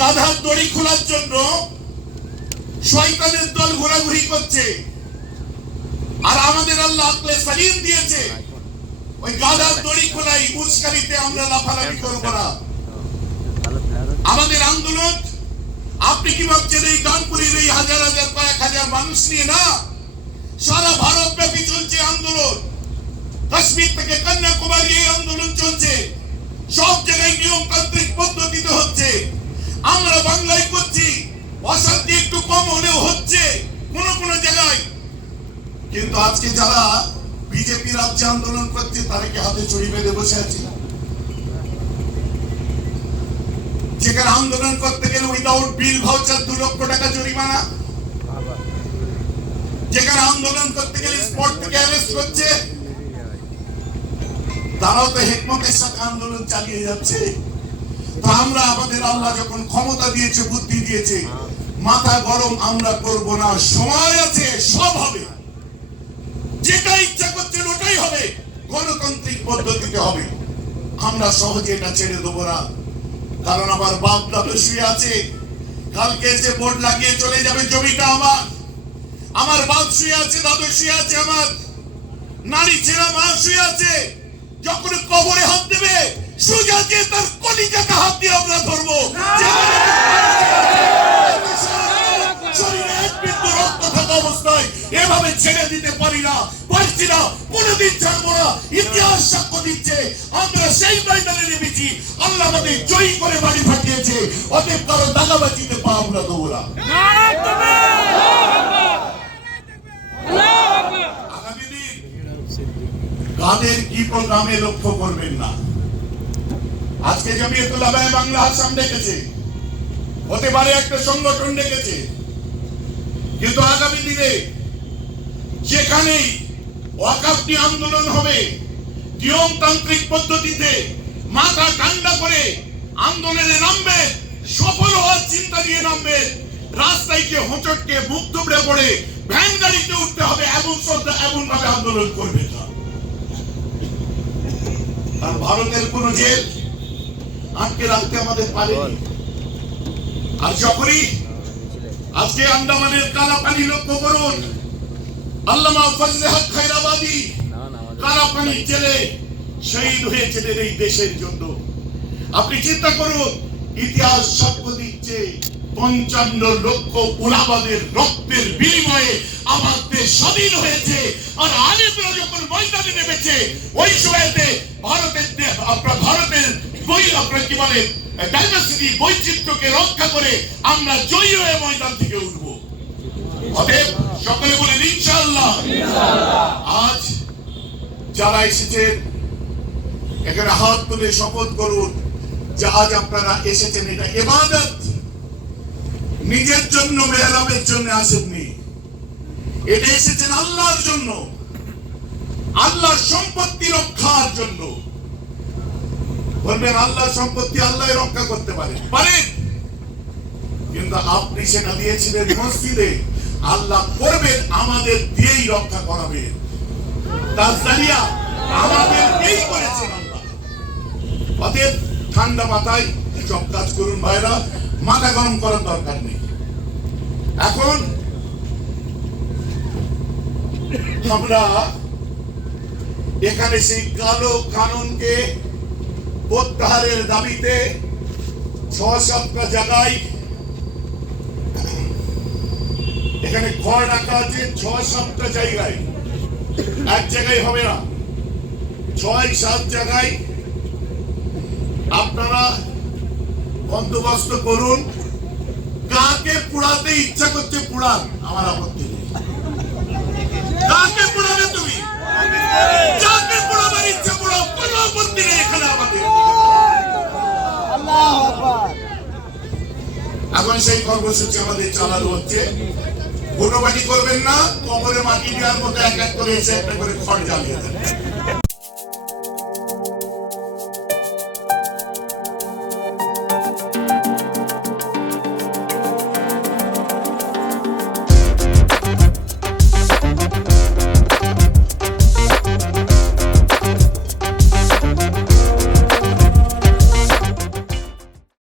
গাধার দড়ি খোলার জন্য শয়তানের দল ঘোরাঘুরি করছে। আর আমাদের আল্লাহ আকলে সালিম দিয়েছে। ওই গাধার দড়ি খোলাই উস্কানিতে আমরা লাফালাফি করব না। আমাদের আন্দোলন, আপনি কি ভাবছেন এই কানপুরের এই হাজার হাজার কয়েক হাজার মানুষ নিয়ে না? সারা ভারত ব্যাপী চলছে আন্দোলন। কাশ্মীর থেকে কন্যাকুমারী এই আন্দোলন চলছে। সব জায়গায় নিয়মতান্ত্রিক পদ্ধতিতে হচ্ছে আমরা বাংলায় করছি অশান্তি একটু কম হলেও হচ্ছে, কোন কোন জায়গায়। কিন্তু আজকে যারা বিজেপি রাজ্যে আন্দোলন করছে, তারা কি হাতে চড়ি বেঁধে বসে আছে? যেখানে আন্দোলন করতে গেলে উইদাউট বিল ভাউচার দু লক্ষ টাকা জরিমানা। যেখানে আন্দোলন করতে গেলে স্পট থেকে অ্যারেস্ট করছে। তারাও তো হেকমতের সাথে আন্দোলন চালিয়ে যাচ্ছে। তো আমরা আমাদের আল্লাহ যখন ক্ষমতা দিয়েছে, বুদ্ধি দিয়েছে, মাথা গরম আমরা করব না। সময় আছে, সব হবে। যেটা ইচ্ছা করছেন ওটাই হবে। গণতান্ত্রিক পদ্ধতিতে হবে। আমরা সহজে এটা ছেড়ে দেবো না। কারণ আমার বাপ দাদু শুয়ে আছে। কালকে যে বোর্ড লাগিয়ে চলে যাবে জমিটা আমার। আমার বাপ শুয়ে আছে, দাদু শুয়ে আছে আমার। নারী ছেড়া মা শুয়ে আছে। যখন কবরে হাত দেবে সোজা যে তার কলিজাটা হাত দিয়ে আমরা ধরবো। এভাবে ছেড়ে দিতে পারি না। পারছি না কোনোদিন ছাড়বো না। ইতিহাস সাক্ষ্য দিচ্ছে, আমরা সেই ময়দানে নেমেছি। আল্লাহ আমাদের জয়ী করে বাড়ি ফাটিয়েছে অতএব কারও দাগাবাজিতে পা আমরা দেবো না। কাদের কি প্রোগ্রামে লক্ষ্য করবেন না? আজকে জমিয়তুল আবায় বাংলা আসাম ডেকেছে। হতে পারে একটা সংগঠন ডেকেছে। কিন্তু আগামী দিনে যেখানেই ওয়াকাফটি আন্দোলন হবে। নিয়মতান্ত্রিক পদ্ধতিতে মাথা ঠান্ডা করে আন্দোলনে নামবে, সফল হওয়ার চিন্তা নিয়ে নামবে। রাস্তায় গিয়ে হোঁচটকে মুখ থুবড়ে পড়ে ভ্যান গাড়িতে উঠতে হবে, এমন শ্রদ্ধা এমন ভাবে আন্দোলন করবে ভারতের কোন জেল আটকে রাখতে আমাদের পারে আর যখনই আজকে আন্দামানের কালা পানি লক্ষ্য করুন আল্লামা ফজলে হক খায়রাবাদী কালাপানি জেলে শহীদ হয়েছিলেন এই দেশের জন্য। আপনি চিন্তা করুন ইতিহাস সাক্ষ্য দিচ্ছে পঞ্চান্ন লক্ষ উলাবাদের রক্তের বিনিময়ে আমার দেশ স্বাধীন হয়েছে। আর আলিমরা যখন ময়দানে নেমেছে, ওই সময়তে ভারতের আপনার ভারতের বই, আপনার কি বলে, ডাইভার্সিটি বৈচিত্র্যকে রক্ষা করে আমরা জয়ী হয়ে ময়দান থেকে উঠবো। অতএব সকলে বলেন, ইনশাআল্লাহ। আজ যারা এসেছেন, এখানে হাত তুলে শপথ করুন যে আজ আপনারা এসেছেন, এটা এবাদত। নিজের জন্য মেহরাবের জন্য আসেননি। এটা এসেছেন আল্লাহর জন্য। আল্লাহর সম্পত্তি রক্ষার জন্য। বলবেন আল্লাহর সম্পত্তি আল্লাহ রক্ষা করতে পারে। পারেন। কিন্তু আপনি সেটা দিয়েছিলেন মসজিদে। আল্লাহ করবেন, আমাদের দিয়েই রক্ষা করাবেন তার জারিয়া আমাদের এই করেছেন আল্লাহ। অতএব ঠান্ডা মাথায় সব কাজ করুন ভাইরা। মাথা গরম করার দরকার নেই। এখন আমরা এখানে সেই কালো কানুনকে প্রত্যাহারের দাবিতে ছ সাতটা জায়গায় এখানে খড় রাখা আছে ছয় সাতটা জায়গায়। এক জায়গায় হবে না। ছয় সাত জায়গায় আপনারা বন্দোবস্ত করুন। কাকে পুড়াতে ইচ্ছা করছে পুড়ান, আমার আপত্তি নেই। কাকে পুড়াবে তুমি? যাকে পুড়াবার ইচ্ছা পুড়াও, কোনো আপত্তি নেই এখানে আমাদের। এখন সেই কর্মসূচি আমাদের চালানো হচ্ছে। ভোটোবাটি করবেন না কবরে মাটি দেওয়ার মতো এক এক করে এসে একটা করে খড় জ্বালিয়ে দেন